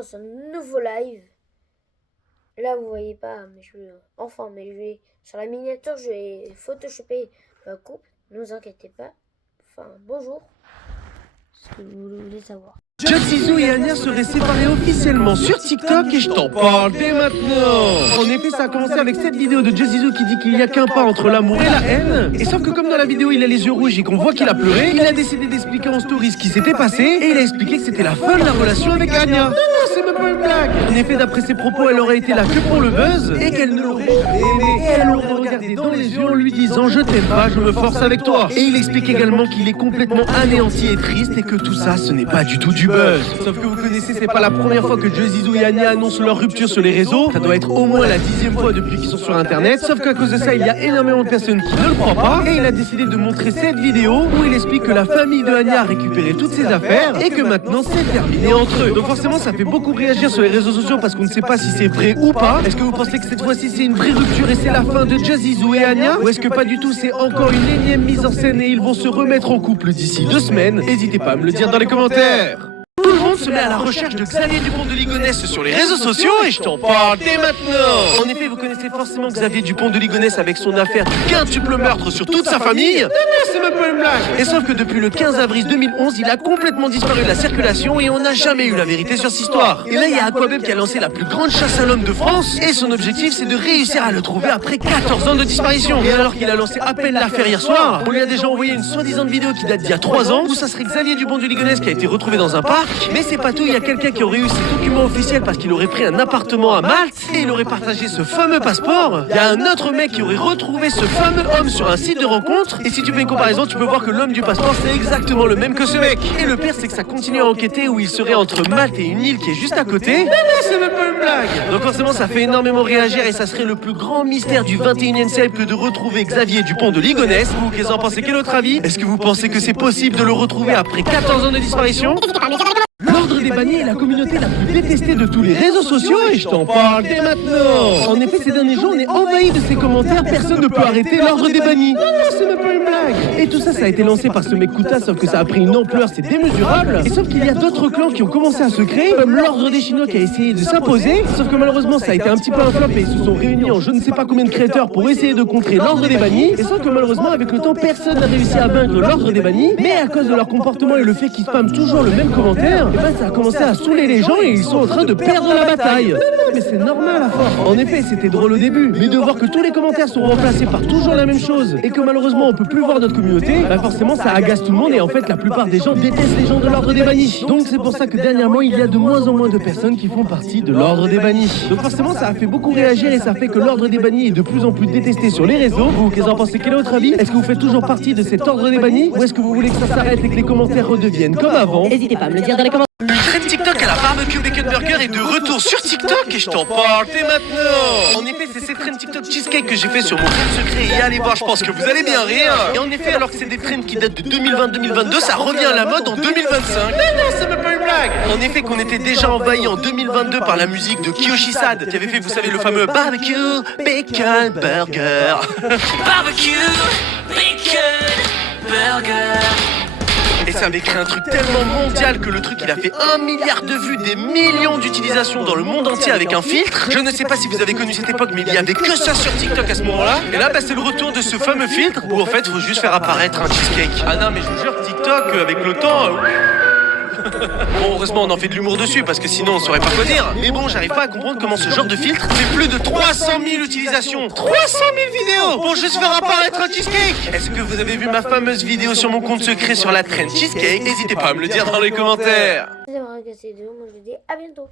dans ce nouveau live. Là, vous voyez pas, mais je vais sur la miniature, je vais photoshopper ma coupe. Ne vous inquiétez pas. Enfin, bonjour. Ce que vous voulez savoir. Jazizou et Anya seraient séparés officiellement sur TikTok et je t'en parle dès maintenant. En effet, ça a commencé avec cette vidéo de Jazizou qui dit qu'il n'y a qu'un pas entre l'amour et la haine. Et sauf que comme dans la vidéo il a les yeux rouges et qu'on voit qu'il a pleuré, il a décidé d'expliquer en story ce qui s'était passé et il a expliqué que c'était la fin de la relation avec Anya. Non, c'est même pas une blague. En effet, d'après ses propos, elle aurait été là que pour le buzz et qu'elle ne l'aurait jamais aimé. Et elle l'aurait regardé dans les yeux en lui disant je t'aime pas, je me force avec toi. Et il explique également qu'il est complètement anéanti et triste et que tout ça ce n'est pas du tout du buzz. Sauf que vous connaissez, c'est pas la première fois que Jazizou et Anya annoncent leur rupture sur les réseaux. Ça doit être au moins la 10e fois depuis qu'ils sont sur internet. Sauf qu'à cause de ça, il y a énormément de personnes qui ne le croient pas. Et il a décidé de montrer cette vidéo où il explique que la famille de Anya a récupéré toutes ses affaires et que maintenant c'est terminé entre eux. Donc forcément, ça fait beaucoup réagir sur les réseaux sociaux parce qu'on ne sait pas si c'est vrai ou pas. Est-ce que vous pensez que cette fois-ci c'est une vraie rupture et c'est la fin de Jazizou et Anya? Ou est-ce que pas du tout, c'est encore une énième mise en scène et ils vont se remettre en couple d'ici 2 semaines? N'hésitez pas à me le dire dans les commentaires. Tout le monde se met à la recherche de Xavier Dupont de Ligonnès sur les réseaux sociaux et je t'en parle dès maintenant. En effet, vous connaissez forcément Xavier Dupont de Ligonnès avec son affaire du quintuple meurtre sur toute sa famille. Non, c'est même pas une blague. Et sauf que depuis le 15 avril 2011, il a complètement disparu de la circulation et on n'a jamais eu la vérité sur cette histoire. Et là, il y a Aquabeb qui a lancé la plus grande chasse à l'homme de France et son objectif, c'est de réussir à le trouver après 14 ans de disparition. Et alors qu'il a lancé à peine l'affaire hier soir, on lui a déjà envoyé une soi-disant vidéo qui date d'il y a 3 ans où ça serait Xavier Dupont de Ligonnès qui a été retrouvé dans un parc. Mais c'est pas tout, il y a quelqu'un qui aurait eu ses documents officiels parce qu'il aurait pris un appartement à Malte et il aurait partagé ce fameux passeport. Il y a un autre mec qui aurait retrouvé ce fameux homme sur un site de rencontre et si tu fais une comparaison, tu peux voir que l'homme du passeport c'est exactement le même que ce mec. Et le pire c'est que ça continue à enquêter où il serait entre Malte et une île qui est juste à côté. Non, c'est même pas une blague. Donc forcément ça fait énormément réagir et ça serait le plus grand mystère du 21e siècle que de retrouver Xavier Dupont de Ligonnès. Vous, qu'est-ce que vous en pensez? Quel autre avis? Est-ce que vous pensez que c'est possible de le retrouver après 14 ans de disparition? L'ordre des bannis est la communauté la plus détestée de tous les réseaux sociaux et je t'en parle dès maintenant. En effet, ces derniers jours, on est envahi de ces commentaires. Personne ne peut arrêter l'ordre des bannis. Non, c'est même pas une blague. Et tout ça, ça a été lancé par ce mec Kuta, sauf que ça a pris une ampleur, c'est démesurable. Et sauf qu'il y a d'autres clans qui ont commencé à se créer, comme l'ordre des Chinois qui a essayé de s'imposer. Sauf que malheureusement, ça a été un petit peu un flop et ils se sont réunis en je ne sais pas combien de créateurs pour essayer de contrer l'ordre des bannis. Et sauf que malheureusement, avec le temps, personne n'a réussi à vaincre l'ordre des bannis. Mais à cause de leur comportement et le fait qu'ils spamment toujours le même commentaire, et ben ça a commencé à saouler les gens et ils sont en train de perdre la bataille. Non, mais c'est normal à force. En effet, c'était drôle au début, mais de voir que tous les commentaires sont remplacés par toujours la même chose et que malheureusement on peut plus voir notre communauté, bah forcément ça agace tout le monde et en fait la plupart des gens détestent les gens de l'ordre des bannis. Donc c'est pour ça que dernièrement il y a de moins en moins de personnes qui font partie de l'ordre des bannis. Donc forcément ça a fait beaucoup réagir et ça fait que l'ordre des bannis est de plus en plus détesté sur les réseaux. Vous, qu'est-ce que vous en pensez? Quel est votre avis? Est-ce que vous faites toujours partie de cet ordre des bannis ou est-ce que vous voulez que ça s'arrête et que les commentaires redeviennent comme avant? N'hésitez pas à me le dire dans les commentaires. Le trend TikTok à la barbecue bacon burger est de retour sur TikTok et je t'en parle dès maintenant. En effet, c'est cette trend TikTok cheesecake que j'ai fait sur mon compte secret et allez voir, je pense que vous allez bien rire. Et en effet, alors que c'est des trends qui datent de 2020-2022, ça revient à la mode en 2025. Non, c'est même pas une blague. En effet, qu'on était déjà envahi en 2022 par la musique de Kiyoshi-Sad qui avait fait, vous savez, le fameux barbecue bacon burger. Barbecue bacon burger. Et ça avait créé un truc tellement mondial que le truc il a fait 1 milliard de vues, des millions d'utilisations dans le monde entier avec un filtre. Je ne sais pas si vous avez connu cette époque mais il y avait que ça sur TikTok à ce moment-là. Et là bah, c'est le retour de ce fameux filtre où en fait il faut juste faire apparaître un cheesecake. Ah non mais je vous jure TikTok avec le temps... Bon, heureusement, on en fait de l'humour dessus parce que sinon on saurait pas quoi dire. Mais bon, j'arrive pas à comprendre comment ce genre de filtre fait plus de 300 000 utilisations. 300 000 vidéos pour juste faire apparaître un cheesecake. Est-ce que vous avez vu ma fameuse vidéo sur mon compte secret sur la trend cheesecake? N'hésitez pas à me le dire dans les commentaires. Vous avez regardé cette vidéo, moi je vous dis à bientôt.